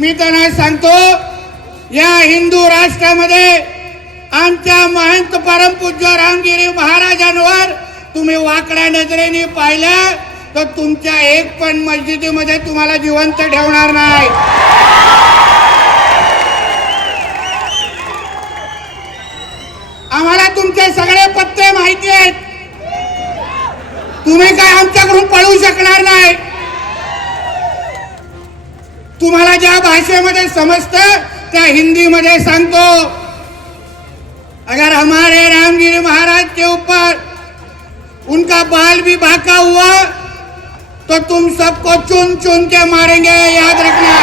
मी त्यांना सांगतो या हिंदू राष्ट्रामध्ये आमच्या महंत परमपूज्य रामगिरी महाराजांवर तुम्ही वाकड्या नजरेने पाहिलं तर तुमच्या एक पण मस्जिदीमध्ये तुम्हाला जिवंत ठेवणार नाही. आम्हाला तुमचे सगळे पत्ते माहिती आहेत. तुम्ही काय आमच्याकडून पळू शकणार नाही. तुम्हाला ज्या भाषेमध्ये समजतं त्या हिंदीमध्ये सांगतो. अगर हमारे रामगिरी महाराज के ऊपर उनका बाल भी भाका हुआ तो तुम सबको चुन चुन के मारेंगे याद रखना।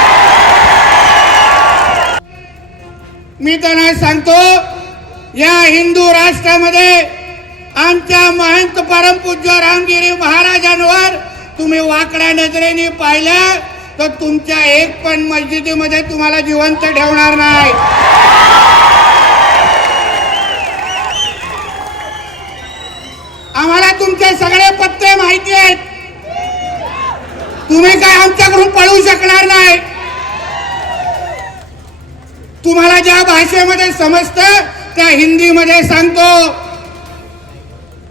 मी त्यांना सांगतो या हिंदू राष्ट्रामध्ये आमच्या महंत परमपूज्य रामगिरी महाराजांवर तुम्ही वाकड्या नजरेने पाहिलं तर तुमच्या एक पण मस्जिदीमध्ये तुम्हाला जिवंत ठेवणार नाही. आम्हाला तुमचे सगळे पत्ते माहिती आहेत. तुम्ही काय आमच्याकडून पळू शकणार नाही. तुम्हाला ज्या भाषेमध्ये समजतं त्या हिंदीमध्ये सांगतो.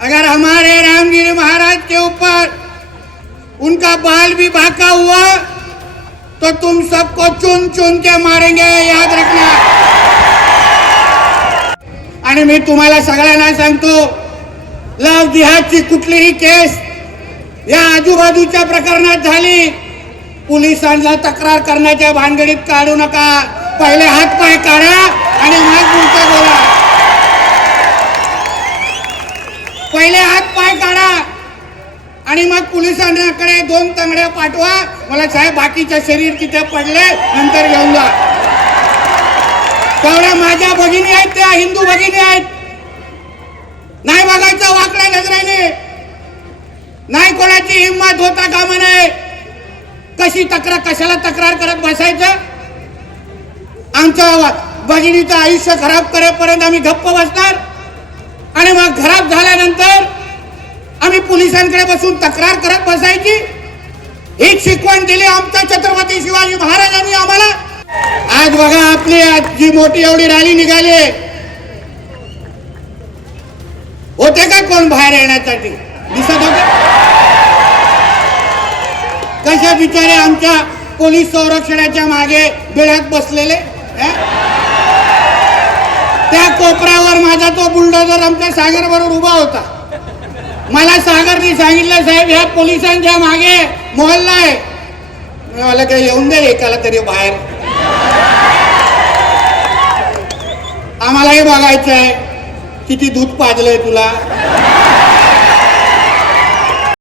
अगर हमारे रामगिरी महाराज के ऊपर उनका बाल भी भाका हुआ तो तुम सबको चुन चुन के मारेंगे याद रखना। आणि मी तुम्हाला सगळ्यांना सांगतो लव जिहादची कुठलीही केस या आजूबाजूच्या प्रकरणात झाली. पोलिसांना तक्रार करण्याच्या भानगडीत काढू नका. पहिले हात पाय काढा आणि मग पुढचं बोला. पहिले हात पाय काढा. आणि मग पोलिसांकडे दोन तंगड्या पाठवा. मला साहेब बाकीच्या शरीर तिथे पडले नंतर घेऊन जा. तेवढ्या माझ्या भगिनी आहेत त्या हिंदू भगिनी आहेत. नाही बघायचं वाकड्या नजरेने. नाही कोणाची हिंमत होता कामा नये. कशी तक्रार कशाला तक्रार करत बसायचं? आमच्या भगिनीचं आयुष्य खराब करेपर्यंत आम्ही गप्प बसणार? आणि मग खराब पोलिसांकडे बसून तक्रार करत बसायची? एक शिकवण दिली आमच्या छत्रपती शिवाजी महाराजांनी आम्हाला. आज बघा आपली आज जी मोठी एवढी रॅली निघाली होते का कोण बाहेर येण्यासाठी? दिसत होते? कशा बिचारे आमच्या पोलीस संरक्षणाच्या मागे बिळात बसलेले? त्या कोपऱ्यावर माझा तो बुलडोजर आमच्या सागर बरोबर उभा होता. मला सागरने सांगितलं साहेब ह्या पोलिसांच्या मागे मोहल्ला आहे. मला काही येऊन दे एकाला तरी बाहेर. आम्हालाही बघायचं आहे किती दूध पाजलंय तुला.